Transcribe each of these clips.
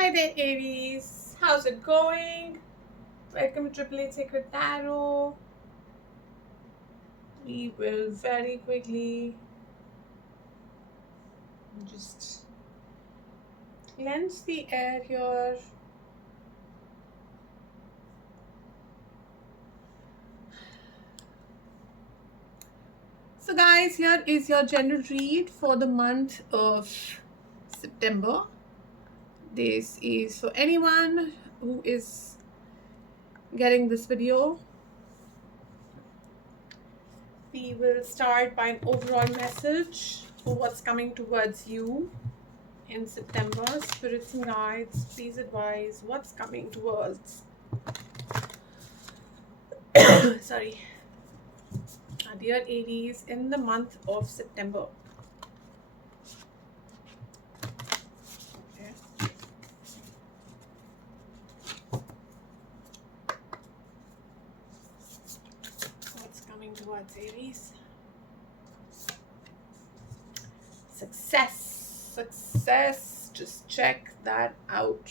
Hi there, Aries. How's it going? Welcome to Triple Eight Sacred Tarot. We will very quickly just cleanse the air here. So, guys, here is your general read for the month of September. This is for anyone who is getting this video. We will start by an overall message for what's coming towards you in September. Spirits and guides, please advise what's coming towards sorry, dear Aries in the month of September. Okay. What's coming towards Aries? Success, just check that out.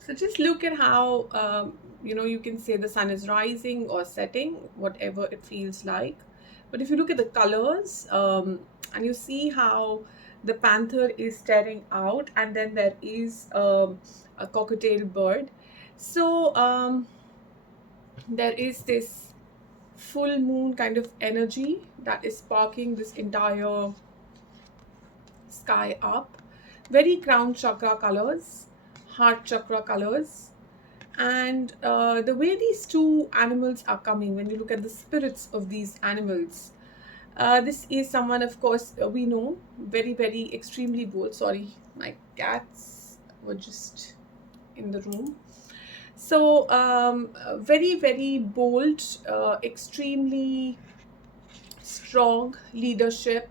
So just look at how you can say the sun is rising or setting, whatever it feels like. But if you look at the colors, and you see how the panther is staring out, and then there is a cockatiel bird. So there is this full moon kind of energy that is sparking this entire sky up. Very crown chakra colors, heart chakra colors. And the way these two animals are coming, when you look at the spirits of these animals, this is someone, of course, we know, very, very extremely bold. Sorry, my cats were just in the room. So, very, very bold, extremely strong leadership,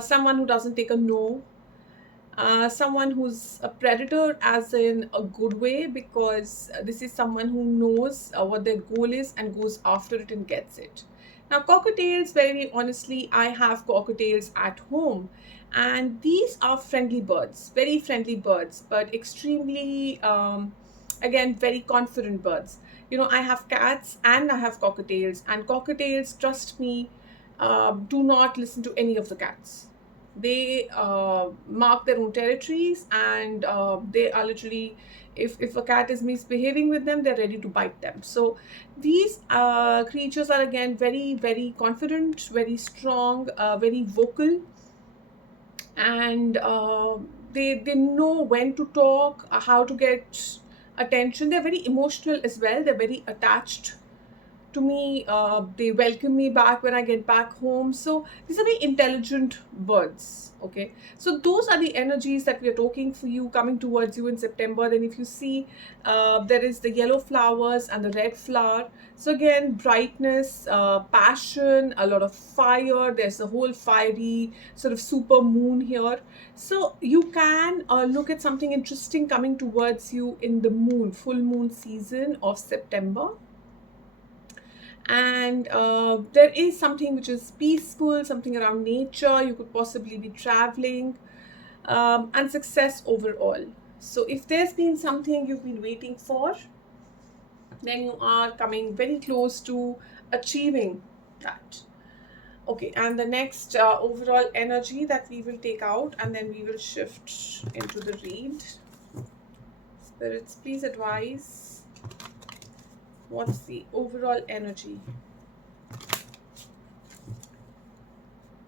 someone who doesn't take a no, someone who's a predator as in a good way, because this is someone who knows what their goal is and goes after it and gets it. Now, cockatiels, very honestly, I have cockatiels at home, and these are friendly birds, very friendly birds, but extremely, again, very confident birds. I have cats and I have cockatiels, and cockatiels, trust me, do not listen to any of the cats. They mark their own territories, and they are literally, if a cat is misbehaving with them, they're ready to bite them. So these creatures are, again, very, very confident, very strong, very vocal, and they know when to talk, how to get attention. They're very emotional as well. They're very attached to me. They welcome me back when I get back home. So these are very intelligent birds. Okay, so those are the energies that we are talking for you, coming towards you in September. Then if you see, there is the yellow flowers and the red flower. So again, brightness, passion, a lot of fire. There's a whole fiery sort of super moon here. So you can look at something interesting coming towards you in the full moon season of September. And there is something which is peaceful, something around nature. You could possibly be traveling, and success overall. So if there's been something you've been waiting for, then you are coming very close to achieving that. Okay, and the next overall energy that we will take out, and then we will shift into the read. Spirits, please advise what's the overall energy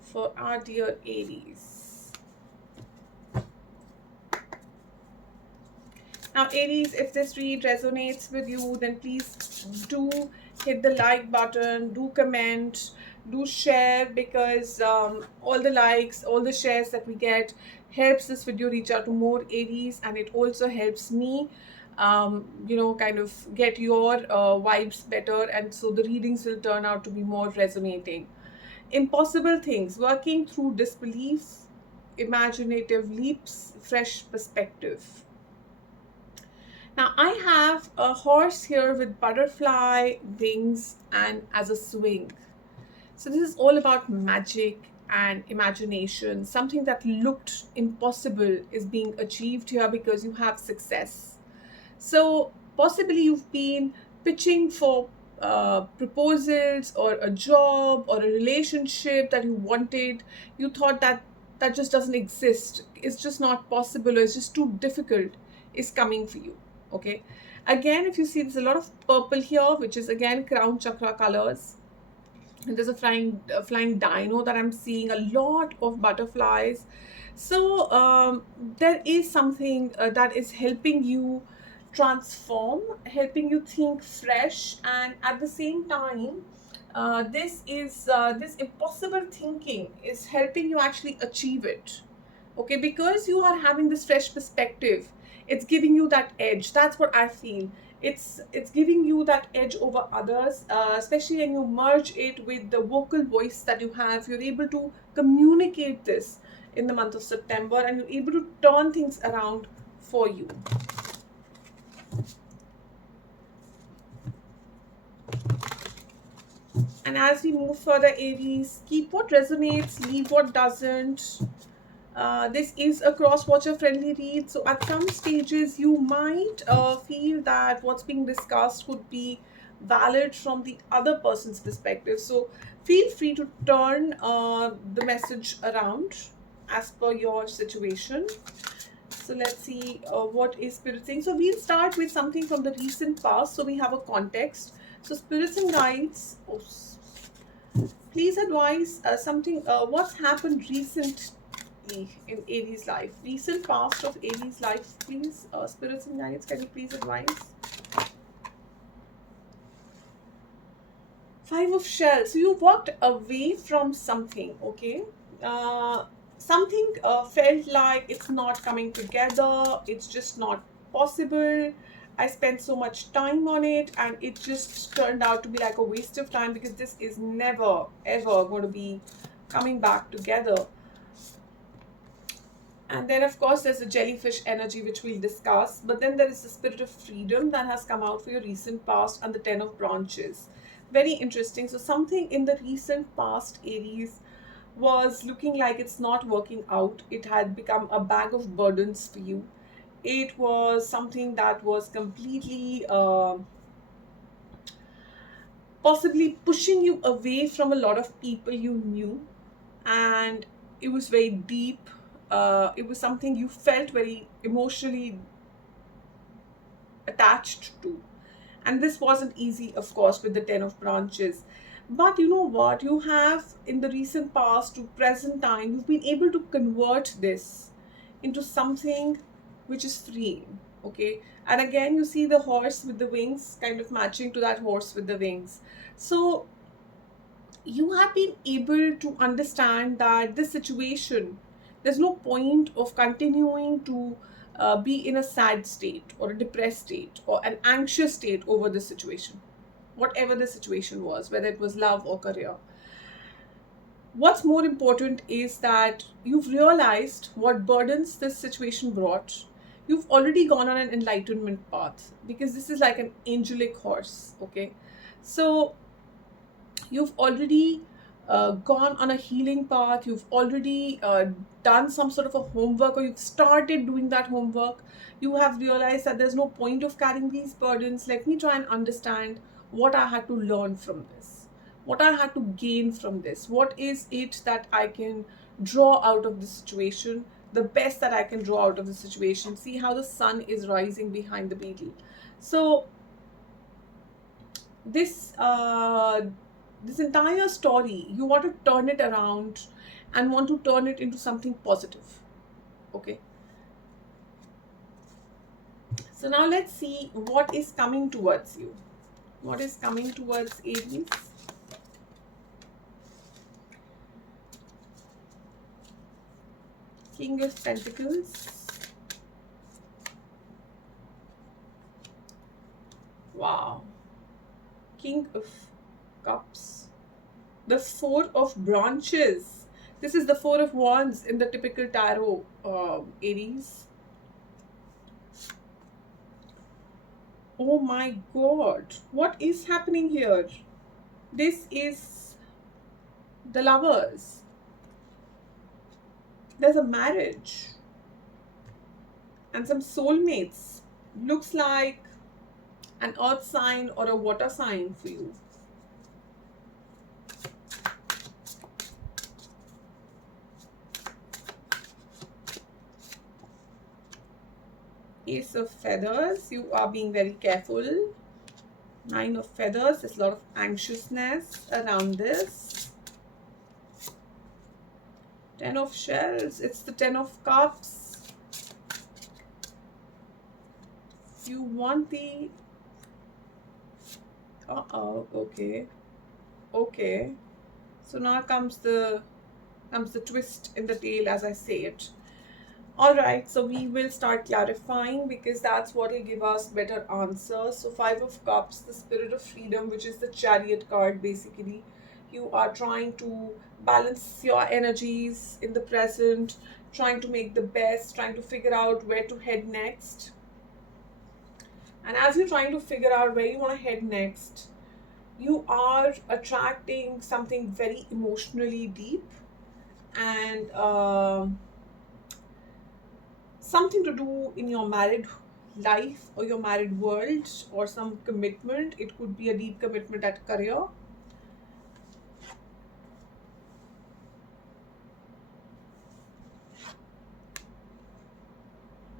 for our dear Aries. Now, Aries, if this read resonates with you, then please do hit the like button, do comment, do share, because all the likes, all the shares that we get helps this video reach out to more Aries, and it also helps me kind of get your vibes better, and so the readings will turn out to be more resonating. Impossible things, working through disbelief, imaginative leaps, fresh perspective. Now I have a horse here with butterfly wings and as a swing. So this is all about magic and imagination. Something that looked impossible is being achieved here because you have success. So possibly you've been pitching for proposals or a job or a relationship that you wanted. You thought that that just doesn't exist. It's just not possible, or it's just too difficult. Is coming for you. Okay. Again, if you see, there's a lot of purple here, which is again crown chakra colors. And there's a flying dino that I'm seeing, a lot of butterflies. So there is something that is helping you transform, helping you think fresh, and at the same time, this impossible thinking is helping you actually achieve it. Okay, because you are having this fresh perspective, it's giving you that edge. That's what I feel. It's giving you that edge over others, especially when you merge it with the vocal voice that you have. You're able to communicate this in the month of September, and you're able to turn things around for you. And as we move further, Aries, keep what resonates, leave what doesn't. This is a cross-watcher friendly read, so at some stages you might feel that what's being discussed could be valid from the other person's perspective. So feel free to turn the message around as per your situation. So let's see what is spirit saying. So we'll start with something from the recent past, so we have a context. So spirits and guides, please advise something, what's happened recently in Aries life, recent past of Aries life, please. Spirits and guides, can you please advise? Five of shells. So you walked away from something, okay? uh, Something felt like it's not coming together, it's just not possible. I spent so much time on it, and it just turned out to be like a waste of time, because this is never ever going to be coming back together. And then, of course, there's the jellyfish energy, which we'll discuss. But then there is the spirit of freedom that has come out for your recent past, and the Ten of Branches. Very interesting. So, something in the recent past, Aries, was looking like it's not working out. It had become a bag of burdens for you. It was something that was completely, possibly pushing you away from a lot of people you knew. And it was very deep. It was something you felt very emotionally attached to. And this wasn't easy, of course, with the Ten of Branches. But you know what? You have, in the recent past to present time, you've been able to convert this into something which is freeing. Okay. And again, you see the horse with the wings kind of matching to that horse with the wings. So you have been able to understand that this situation, there's no point of continuing to be in a sad state or a depressed state or an anxious state over this situation, whatever the situation was, whether it was love or career. What's more important is that you've realized what burdens this situation brought. You've already gone on an enlightenment path, because this is like an angelic horse. Okay. So you've already gone on a healing path. You've already done some sort of a homework, or you've started doing that homework. You have realized that there's no point of carrying these burdens. Let me try and understand what I had to learn from this, what I had to gain from this. What is it that I can draw out of the situation, the best that I can draw out of the situation? See how the sun is rising behind the beetle. So this this entire story, you want to turn it around and want to turn it into something positive. Okay. So now let's see what is coming towards you. What is coming towards Aries? King of Pentacles. Wow. King of Cups. The Four of Branches. This is the Four of Wands in the typical tarot, Aries. Oh my god. What is happening here? This is the Lovers. There's a marriage and some soulmates. Looks like an earth sign or a water sign for you. Ace of feathers, you are being very careful. Nine of feathers, there's a lot of anxiousness around this. Ten of shells, it's the ten of cups. You want the... okay. Okay. So now comes the twist in the tale, as I say it. Alright, so we will start clarifying because that's what will give us better answers. So Five of Cups, the spirit of freedom, which is the Chariot card basically. You are trying to balance your energies in the present, trying to make the best, trying to figure out where to head next. And as you're trying to figure out where you want to head next, you are attracting something very emotionally deep and something to do in your married life or your married world or some commitment. It could be a deep commitment at career.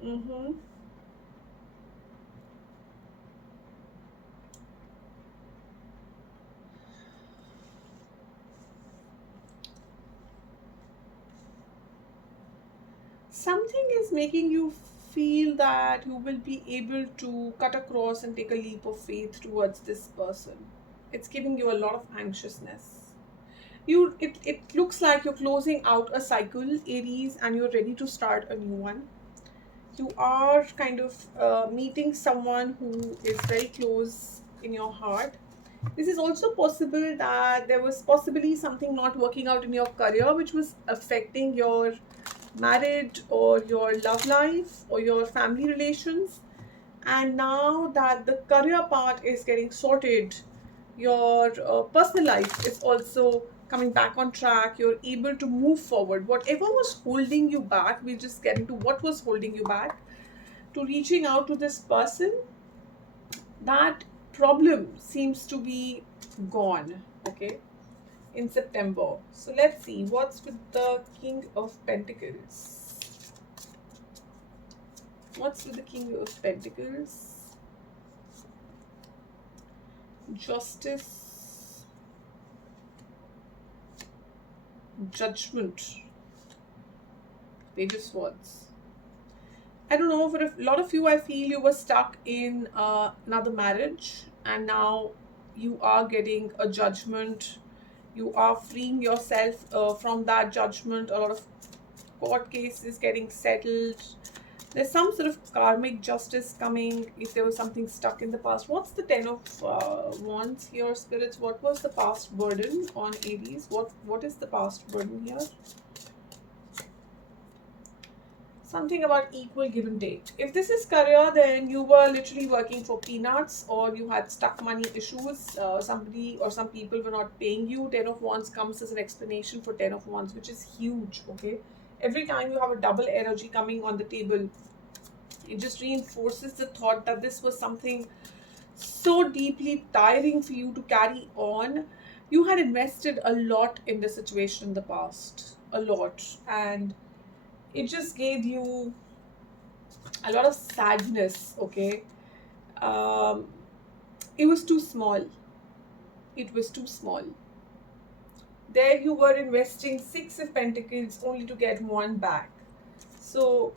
Mm-hmm. Something is making you feel that you will be able to cut across and take a leap of faith towards this person. It's giving you a lot of anxiousness. It looks like you're closing out a cycle, Aries, and you're ready to start a new one. You are kind of meeting someone who is very close in your heart. This is also possible that there was possibly something not working out in your career which was affecting your marriage or your love life or your family relations. And now that the career part is getting sorted, your personal life is also coming back on track. You're able to move forward. Whatever was holding you back, we'll just get into what was holding you back to reaching out to this person. That problem seems to be gone, okay, in September. So let's see what's with the King of Pentacles. What's with the King of Pentacles? Justice, Judgment, Page of Swords. I don't know, for a lot of you, I feel you were stuck in another marriage and now you are getting a judgment. You are freeing yourself from that judgment. A lot of court cases getting settled. There's some sort of karmic justice coming if there was something stuck in the past. What's the Ten of Wands here, spirits? What was the past burden on Aries? What is the past burden here? Something about equal give and take. If this is career, then you were literally working for peanuts or you had stuck money issues. Somebody or some people were not paying you. Ten of Wands comes as an explanation for Ten of Wands, which is huge, okay? Every time you have a double energy coming on the table, it just reinforces the thought that this was something so deeply tiring for you to carry on. You had invested a lot in the situation in the past, a lot, and it just gave you a lot of sadness, okay? um, it was too small. It was too small. There you were investing Six of Pentacles only to get one back. So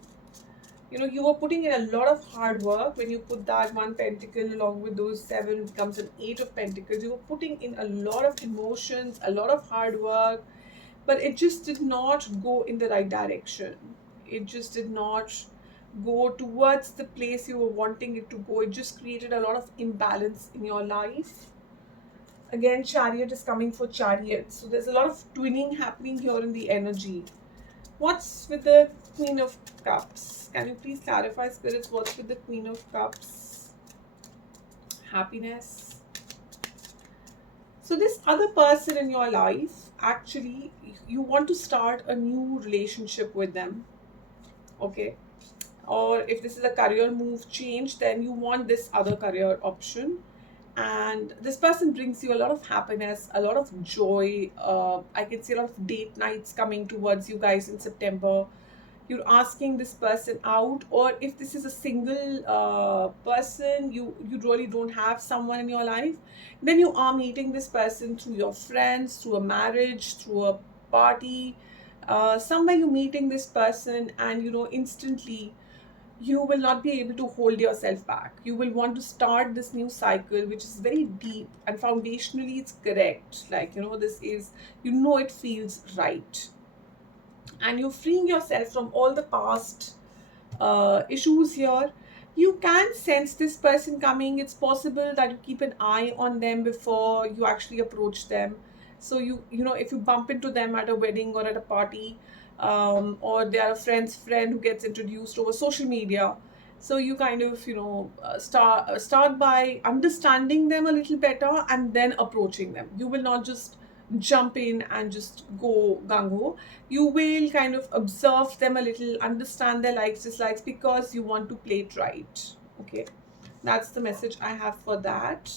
you were putting in a lot of hard work. When you put that one pentacle along with those seven, becomes an Eight of Pentacles. You were putting in a lot of emotions, a lot of hard work, but it just did not go in the right direction. It just did not go towards the place you were wanting it to go. It just created a lot of imbalance in your life. Again, Chariot is coming for Chariot. So there's a lot of twinning happening here in the energy. What's with the Queen of Cups? Can you please clarify, spirits, what's with the Queen of Cups? Happiness. So this other person in your life, actually, you want to start a new relationship with them, okay? Or if this is a career move change, then you want this other career option. And this person brings you a lot of happiness, a lot of joy. I can see a lot of date nights coming towards you guys in September. You're asking this person out, or if this is a single person, you really don't have someone in your life, then you are meeting this person through your friends, through a marriage, through a party, somewhere you're meeting this person, and instantly you will not be able to hold yourself back. You will want to start this new cycle, which is very deep and foundationally it's correct. Like, this is, it feels right. And you're freeing yourself from all the past issues here. You can sense this person coming. It's possible that you keep an eye on them before you actually approach them. So if you bump into them at a wedding or at a party, or they are a friend's friend who gets introduced over social media, so you kind of start by understanding them a little better and then approaching them. You will not just jump in and just go gung ho. You will kind of observe them a little, understand their likes, dislikes, because you want to play it right. Okay, that's the message I have for that.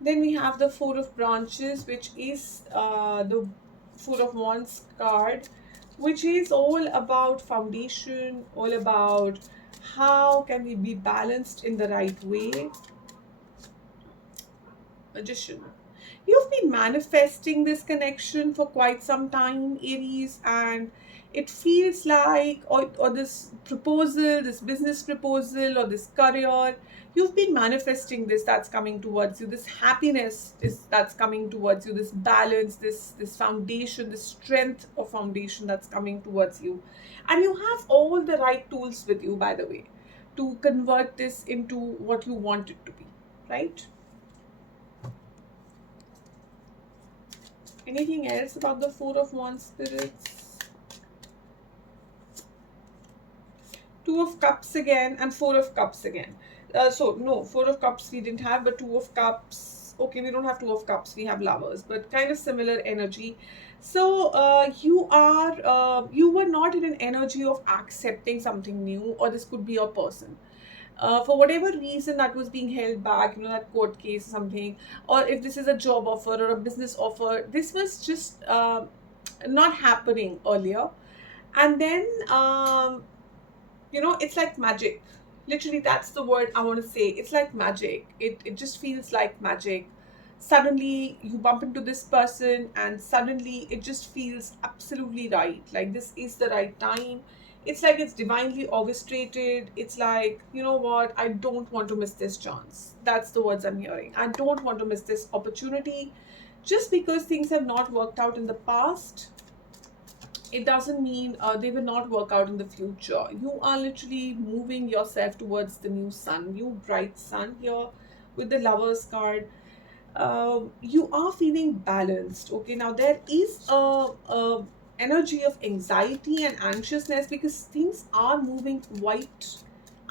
Then we have the Four of Branches, which is the Four of Wands card, which is all about foundation, all about how can we be balanced in the right way. Magician. You've been manifesting this connection for quite some time, Aries, and it feels like, or this proposal, this business proposal, or this career, you've been manifesting this, that's coming towards you. This happiness is that's coming towards you. This balance, this foundation, this strength of foundation that's coming towards you, and you have all the right tools with you, by the way, to convert this into what you want it to be, right? Anything else about the Four of Wands, spirits? Two of Cups again and Four of Cups again. So no, Four of Cups we didn't have, but Two of Cups. Okay, we don't have Two of Cups. We have Lovers, but kind of similar energy. So you were not in an energy of accepting something new, or this could be a person. For whatever reason that was being held back, that court case or something, or if this is a job offer or a business offer, this was just not happening earlier. And then it's like magic. Literally, that's the word I want to say. It's like magic. It just feels like magic. Suddenly you bump into this person, and suddenly it just feels absolutely right. Like, this is the right time. It's like it's divinely orchestrated. It's like, you know what, I don't want to miss this chance. That's the words I'm hearing. I don't want to miss this opportunity. Just because things have not worked out in the past, it doesn't mean they will not work out in the future. You are literally moving yourself towards the new sun, new bright sun here with the Lovers card. You are feeling balanced. Okay, now there is a energy of anxiety and anxiousness because things are moving quite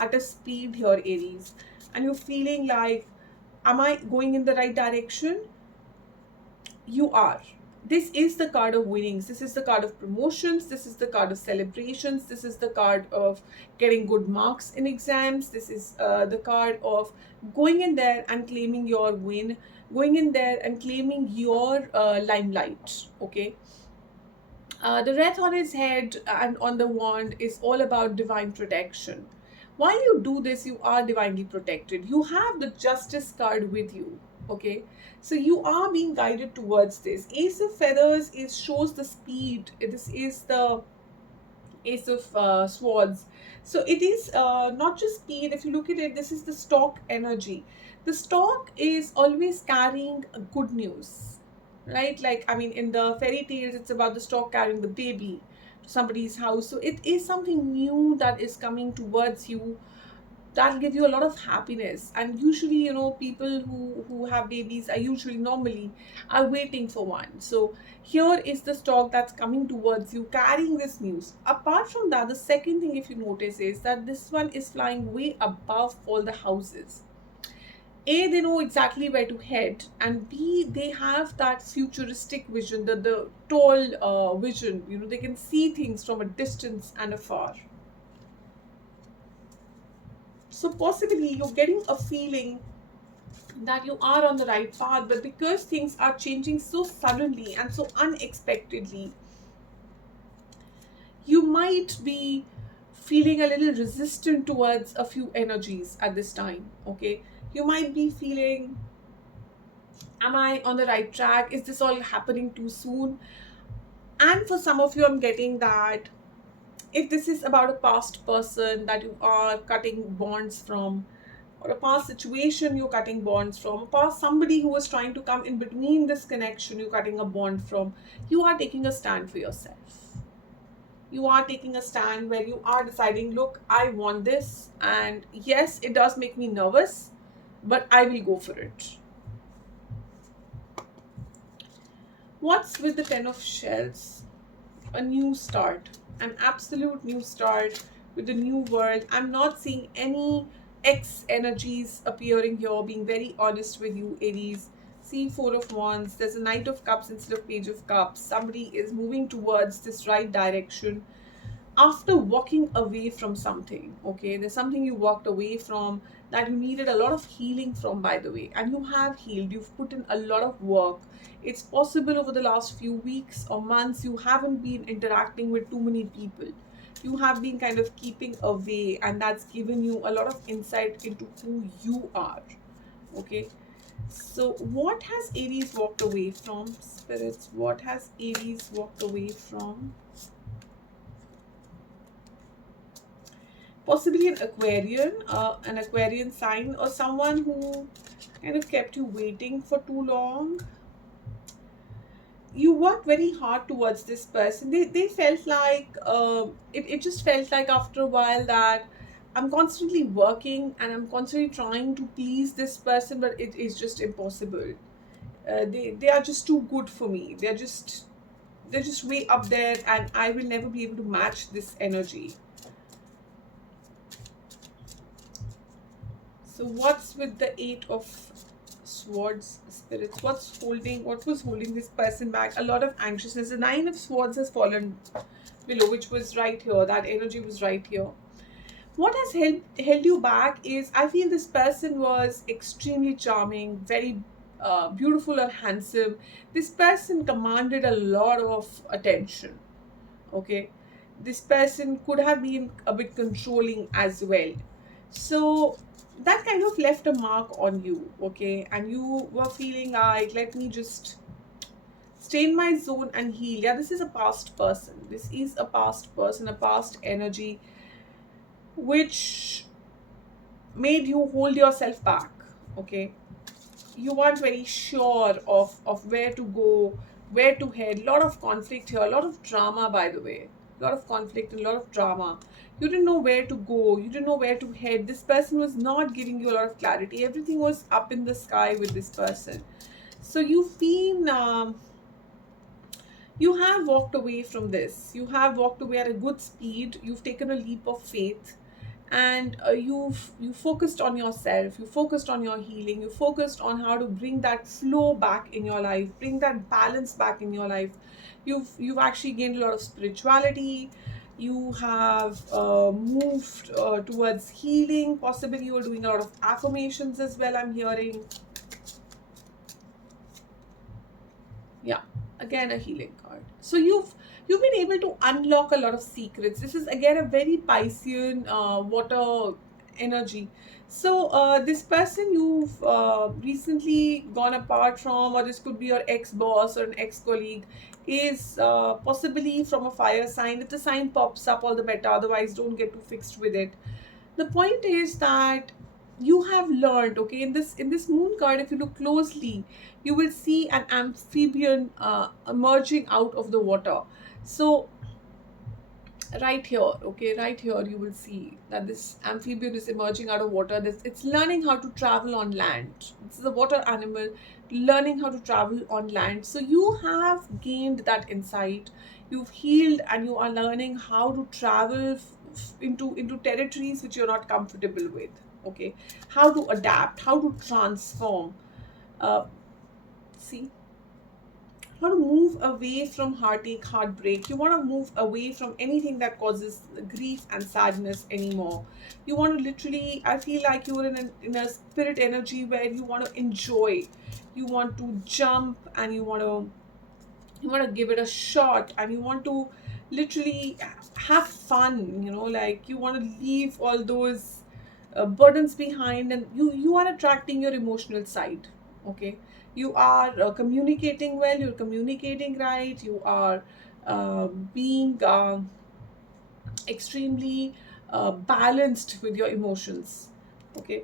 at a speed here, Aries, and you're feeling like, am I going in the right direction? You are. This is the card of winnings. This is the card of promotions. This is the card of celebrations. This is the card of getting good marks in exams. This is the card of going in there and claiming your win, going in there and claiming your limelight. Okay. The wreath on his head and on the wand is all about divine protection. While you do this, you are divinely protected. You have the justice card with you. Okay, so you are being guided towards this. Ace of feathers is shows the speed. This is the Ace of Swords. So it is not just speed. If you look at it, this is the stock energy. The stock is always carrying good news, right? Like, I mean, in the fairy tales, it's about the stock carrying the baby to somebody's house. So it is something new that is coming towards you, that'll give you a lot of happiness. And usually, people who have babies are usually normally are waiting for one. So here is the stock that's coming towards you carrying this news. Apart from that, the second thing, if you notice, is that this one is flying way above all the houses. A, they know exactly where to head, and B, they have that futuristic vision, the tall vision. They can see things from a distance and afar. So possibly you're getting a feeling that you are on the right path, but because things are changing so suddenly and so unexpectedly, you might be feeling a little resistant towards a few energies at this time. Okay, you might be feeling, am I on the right track? Is this all happening too soon? And for some of you, I'm getting that if this is about a past person that you are cutting bonds from, or a past situation you're cutting bonds from, a past somebody who was trying to come in between this connection you're cutting a bond from, you are taking a stand for yourself. You are taking a stand where you are deciding, look, I want this, and yes, it does make me nervous, but I will go for it. What's with the 10 of shells? A new start, an absolute new start with the new world. I'm not seeing any X energies appearing here, being very honest with you, Aries. See, Four of Wands, there's a Knight of Cups instead of Page of Cups. Somebody is moving towards this right direction after walking away from something. Okay, there's something you walked away from that you needed a lot of healing from, by the way, and you have healed. You've put in a lot of work. It's possible over the last few weeks or months you haven't been interacting with too many people. You have been kind of keeping away, and that's given you a lot of insight into who you are. Okay, so what has Aries walked away from, spirits? What has Aries walked away from? Possibly an Aquarian sign, or someone who kind of kept you waiting for too long. You worked very hard towards this person. They felt like it just felt like after a while that I'm constantly working and I'm constantly trying to please this person, but it is just impossible. They are just too good for me. They're just way up there, and I will never be able to match this energy. So what's with the Eight of Swords, spirits? What was holding this person back? A lot of anxiousness. The Nine of Swords has fallen below, which was right here. That energy was right here. What has held you back is, I feel this person was extremely charming, very beautiful or handsome. This person commanded a lot of attention. Okay, this person could have been a bit controlling as well, so that kind of left a mark on you. Okay, and you were feeling like, let me just stay in my zone and heal. Yeah, this is a past person. This is a past person, a past energy, which made you hold yourself back. Okay, you weren't very sure of where to go, where to head. A lot of conflict here, a lot of drama, by the way. A lot of conflict and a lot of drama. You didn't know where to go, you didn't know where to head. This person was not giving you a lot of clarity. Everything was up in the sky with this person. So you've been you have walked away from this. You have walked away at a good speed. You've taken a leap of faith, and you focused on yourself. You focused on your healing. You focused on how to bring that flow back in your life, bring that balance back in your life. You've actually gained a lot of spirituality. You have moved towards healing. Possibly you were doing a lot of affirmations as well, I'm hearing. Yeah, again a healing card. So you've been able to unlock a lot of secrets. This is again a very Piscean water energy. So this person you've recently gone apart from, or this could be your ex-boss or an ex-colleague, is possibly from a fire sign. If the sign pops up, all the better. Otherwise, don't get too fixed with it. The point is that you have learned, okay, in this moon card, if you look closely, you will see an amphibian emerging out of the water. So right here, okay, right here you will see that this amphibian is emerging out of water. It's learning how to travel on land. This is a water animal learning how to travel on land. So you have gained that insight. You've healed, and you are learning how to travel into territories which you're not comfortable with. Okay, how to adapt, how to transform. uh, See, how to move away from heartache, heartbreak. You want to move away from anything that causes grief and sadness anymore. You want to literally, I feel like you're in a spirit energy where you want to enjoy, you want to jump, and you want to give it a shot, and you want to literally have fun, like you want to leave all those burdens behind, and you are attracting your emotional side. Okay, you are communicating well, you're communicating right, you are being extremely balanced with your emotions. Okay,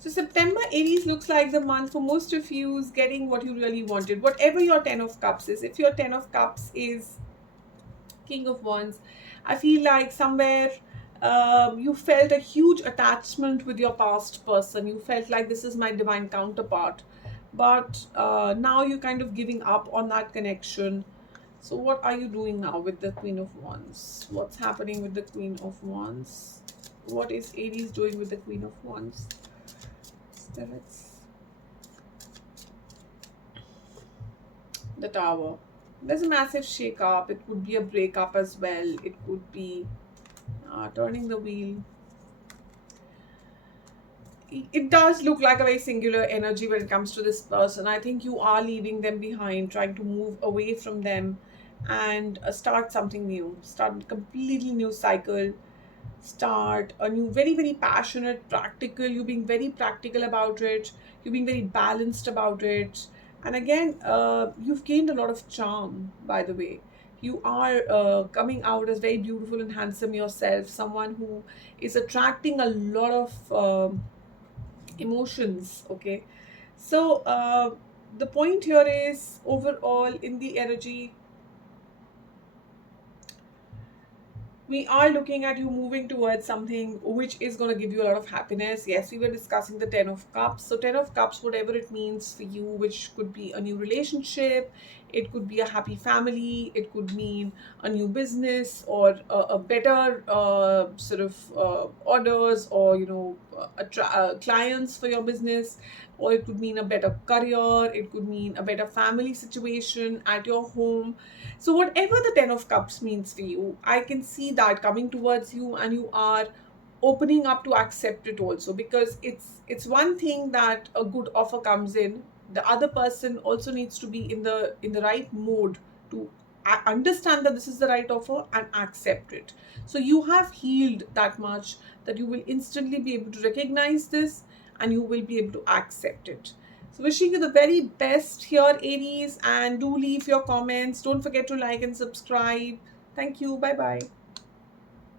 so September, Aries, looks like the month for most of you is getting what you really wanted. Whatever your Ten of Cups is, if your Ten of Cups is King of Wands, I feel like somewhere you felt a huge attachment with your past person. You felt like this is my divine counterpart. But now you're kind of giving up on that connection. So, what are you doing now with the Queen of Wands? What's happening with the Queen of Wands? What is Aries doing with the Queen of Wands? Spirits. The Tower. There's a massive shake up. It could be a breakup as well. It could be turning the wheel. It does look like a very singular energy when it comes to this person. I think you are leaving them behind, trying to move away from them and start something new, start a completely new cycle, start a new, very, very passionate, practical. You're being very practical about it, you're being very balanced about it. And again, you've gained a lot of charm, by the way. You are coming out as very beautiful and handsome yourself, someone who is attracting a lot of emotions. Okay, so the point here is, overall in the energy, we are looking at you moving towards something which is going to give you a lot of happiness. Yes, we were discussing the Ten of Cups. So Ten of Cups, whatever it means for you, which could be a new relationship, it could be a happy family, it could mean a new business, or a better sort of orders, or clients for your business, or it could mean a better career, it could mean a better family situation at your home. So whatever the Ten of Cups means for you, I can see that coming towards you, and you are opening up to accept it also, because it's one thing that a good offer comes in. The other person also needs to be in the right mode to understand that this is the right offer and accept it. So you have healed that much that you will instantly be able to recognize this, and you will be able to accept it. So wishing you the very best here, Aries, and do leave your comments. Don't forget to like and subscribe. Thank you. Bye bye.